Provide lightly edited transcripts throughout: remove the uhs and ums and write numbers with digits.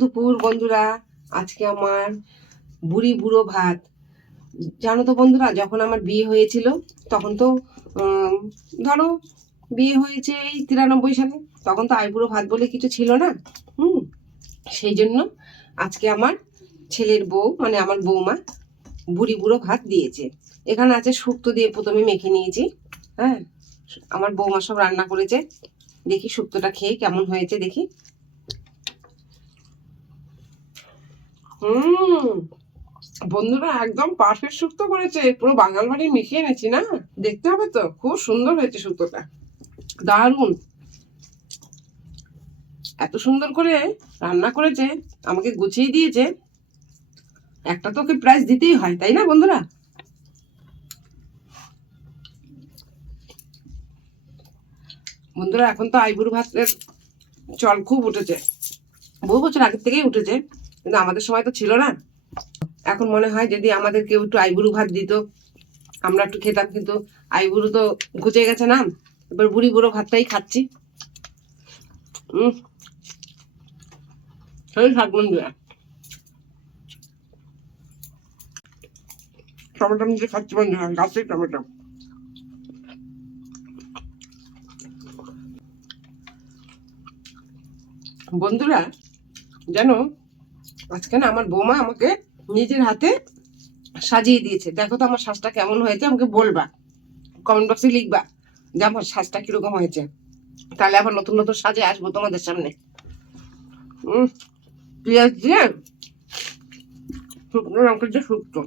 দুপুর বন্ধুরা। আজকে আমার বুড়ি বুড়ো ভাত। জানো তো বন্ধুরা, যখন আমার বিয়ে হয়েছিল তখন তো ধরো বিয়ে হয়েছে এই 93 সালে। তখন তো আইবুড়ো ভাত বলে কিছু ছিল না। হুম সেই জন্য আজকে আমার ছেলের বউ মানে আমার বৌমা বুড়ি বুড়ো ভাত দিয়েছে। এখানে আছে শুক্তো দিয়ে প্রথমে মেখে নিয়েছি। হ্যাঁ, আমার বৌমা সব রান্না করেছে। দেখি শুক্তোটা খেয়ে কেমন হয়েছে দেখি। বন্ধুরা একদম পারফেক্ট শুক্তো করেছে, পুরো বাঙাল বাড়ি মিশিয়ে এনেছি না। দেখতে হবে তো, খুব সুন্দর হয়েছে শুক্তোটা, দারুণ। এত সুন্দর করে রান্না করেছে, আমাকে গুছিয়ে দিয়েছে। একটা তো ওকে প্রাইজ দিতেই হয়, তাই না বন্ধুরা? বন্ধুরা এখন তো আইবুড়ো ভাতের চল খুব উঠেছে, বহু বছর আগের থেকেই উঠেছে, কিন্তু আমাদের সময় তো ছিল না। এখন মনে হয় যদি আমাদের কেউ একটু আইবুড়ো ভাত দিত, আমরা একটু খেতাম। কিন্তু আইবুড়ো তো ঘুচে গেছে নাম, এবার বুড়ি বুড়ো ভাতটাই খাচ্ছি। সেই শাক বন্ধুরা, টমেটো নিজে খাচ্ছি বন্ধুরা, গাছের টমেটো। বন্ধুরা জানো, আজকে না আমার বৌমা আমাকে নিজের হাতে সাজিয়ে দিয়েছে। দেখো তো আমার সাজটা কেমন হয়েছে, আমাকে বলবা, কমেন্ট বক্সে লিখবা যে আমার সাজটা কিরকম হয়েছে। তাহলে আবার নতুন নতুন সাজে আসবো তোমাদের সামনে। পেঁয়াজ দিয়ে শুকনো লঙ্কা দিয়ে শুক্তো।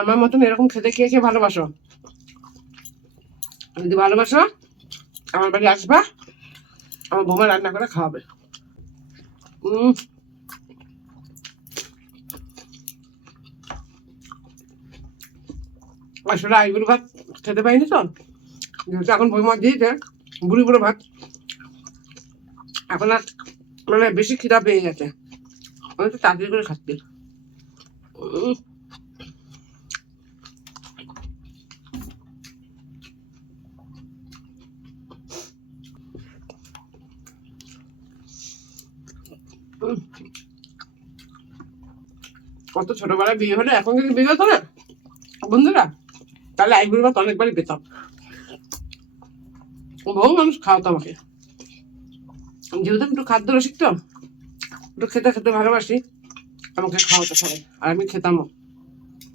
আমার মতন এরকম খেতে কে কে ভালোবাসো? যদি ভালোবাসো আমার বাড়ি আসবা, আমার বৌমা রান্না করে খাওয়াবে। আসলে আইবুড়ো ভাত খেতে পাইনি তো, যেহেতু এখন বৌমা দিয়েছে বুড়ি বুড়ো ভাত, এখন আর মানে বেশি খিদা পেয়ে গেছে, আমি তো তাড়াতাড়ি করে খাচ্ছি। কত ছোটবেলায় বিয়ে হলে, এখন যদি বিয়ে হতো না বন্ধুরা, তাহলে আইবুড়ো ভাত অনেকবারই পেতাম। বহু মানুষ খাওয়াতো আমাকে, যেহেতু আমি একটু খাদ্য রসিক তো, একটু খেতে খেতে ভালোবাসি, আমাকে খাওয়াতো সবাই, আর আমি খেতামও।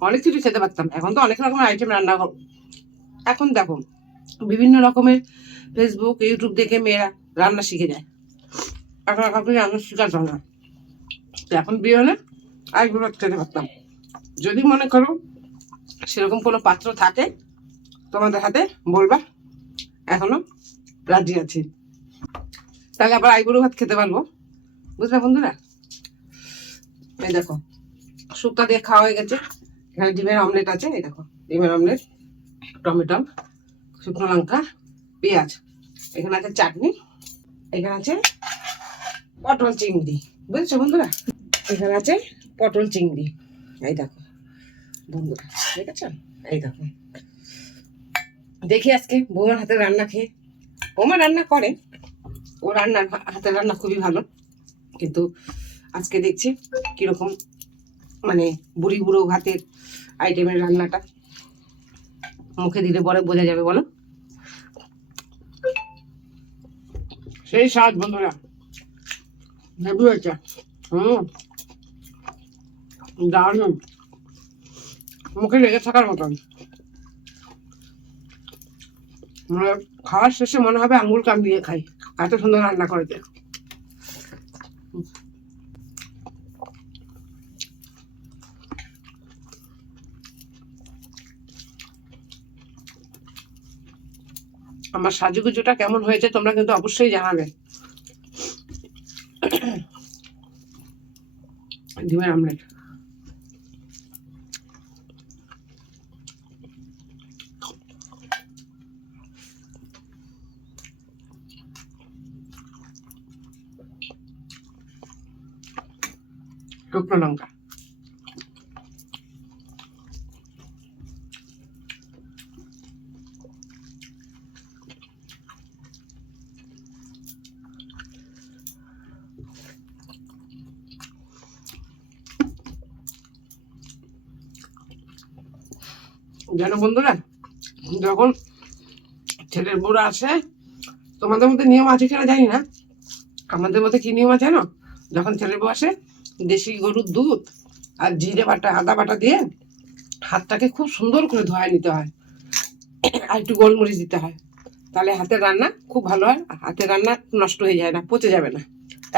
অনেক কিছু খেতে পারতাম। এখন তো অনেক রকমের আইটেম রান্না এখন দেখো বিভিন্ন রকমের ফেসবুক ইউটিউব দেখে মেয়েরা রান্না শিখে যায়। এখন এখন রান্না শেখাতো না। তো এখন বিয়ে হলে আইবুড়ো ভাত খেতে পারতাম। যদি মনে করো সেরকম কোনো পাত্র থাকে তোমাদের হাতে, বলবা, এখনো রাজি আছি। তাহলে আবার আইবুড়ো ভাত খেতে পারবো, বুঝলে বন্ধুরা? এই দেখো শুক্তা দিয়ে খাওয়া হয়ে গেছে। এখানে ডিমের অমলেট আছে, এই দেখো ডিমের অমলেট, টমেটো, শুকনো লঙ্কা, পেঁয়াজ, এখানে আছে চাটনি, এখানে আছে পটল চিংড়ি, বুঝছো বন্ধুরা? এখানে আছে পটল চিংড়ি, এই দেখো বন্ধুরা, ঠিক আছে? এই দেখো, দেখি আজকে বৌমার হাতে রান্না খেয়ে। বৌমা রান্না করে, ও রান্নার হাতের রান্না খুবই ভালো, কিন্তু আজকে দেখছি কিরকম মানে বুড়ি বুড়ো ভাতের আইটেমের রান্নাটা মুখে দিলে পরে বোঝা যাবে, বলো? সেই স্বাদ বন্ধুরা, হেভি হয়েছে। দারুণ, মুখে লেগে থাকার মতন। মানে খাওয়ার শেষে মনে হবে আঙুল কান দিয়ে খাই, এত সুন্দর রান্না করেছে। আমার সাজুগুজুটা কেমন হয়েছে তোমরা কিন্তু অবশ্যই জানাবে। ডিমের আমলেট, শুকনো লঙ্কা, জানো বন্ধুরা, যখন ছেলের বউরা আসে, তোমাদের মধ্যে নিয়ম আছে কিনা জানি না, আমাদের মধ্যে কি নিয়ম আছে জানো? যখন ছেলের বউ আসে, দেশি গরুর দুধ আর জিরে বাটা আদা বাটা দিয়ে হাতটাকে খুব সুন্দর করে ধোয়া নিতে হয়, আর একটু গোলমরিচ দিতে হয়। তাহলে হাতের রান্না খুব ভালো হয়, আর হাতের রান্না নষ্ট হয়ে যায় না, পচে যাবে না,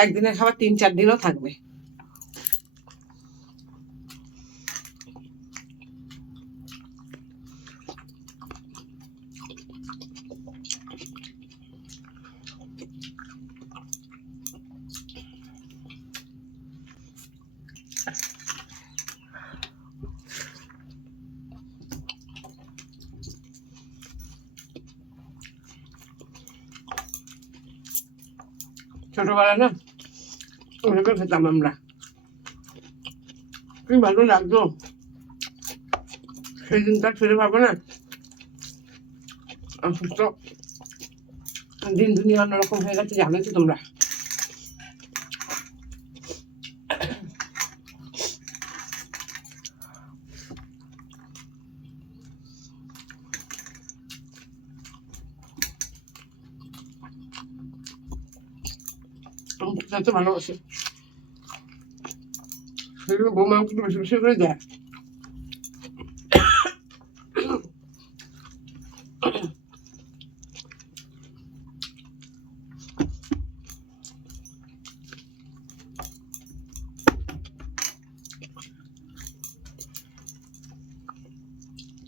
একদিনের খাবার 3-4 দিনও থাকবে। ছোটবেলা না ওইভাবে খেতাম আমরা, কি ভালো লাগতো, সেই দিনটা ফিরে পাবো না। অসুস্থ দিন দুনিয়া অন্যরকম হয়ে গেছে, জানো তো তোমরা। খেতে ভালোবাসি, সেগুলো বৌমা আমাকে একটু বেশি বেশি করে দেয়।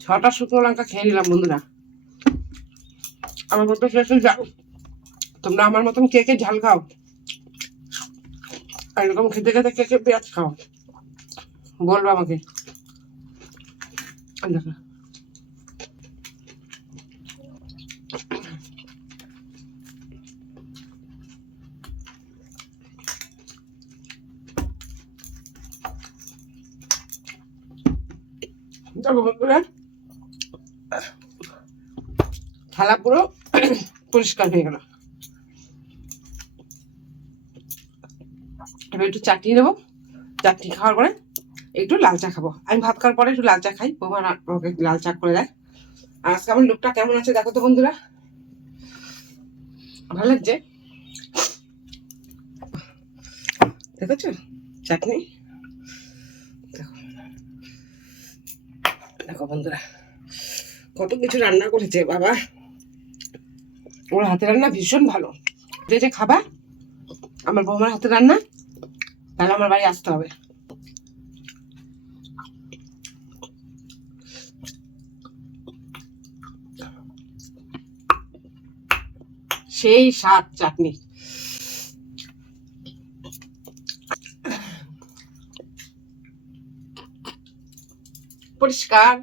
ছটা শুকনো লঙ্কা খেয়ে নিলাম বন্ধুরা। আমার মতো শেষ যাও, তোমরা আমার মতন কে কে ঝাল খাও, আর এরকম খেতে খেতে কে কে পেঁয়াজ খাও, বলবো আমাকে। দেখো দেখো বন্ধুরা, থালা পুরো পরিষ্কার হয়ে গেল। এবার একটু চাটনি নেবো, চাটনি খাওয়ার পরে একটু লাল চা খাবো। আমি ভাত খাওয়ার পরে একটু লাল চা খাই, বৌমা আমাকে লাল চা করে দেয়। আর আজকে আমার লোকটা কেমন আছে দেখো তো বন্ধুরা, ভালো লাগছে, দেখেছো চাটনি। দেখো দেখো বন্ধুরা, কত কিছু রান্না করেছে বাবা, ওর হাতের রান্না ভীষণ ভালো। যে যে খাবা আমার বৌমার হাতের রান্না, তাহলে আমার বাড়ি আসতে হবে। সেই স্বাদ চাটনি। পরিষ্কার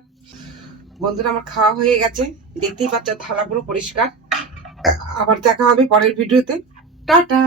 বন্ধুরা, আমার খাওয়া হয়ে গেছে, দেখতেই পাচ্ছ থালা পুরো পরিষ্কার। আবার দেখা হবে পরের ভিডিওতে, টাটা।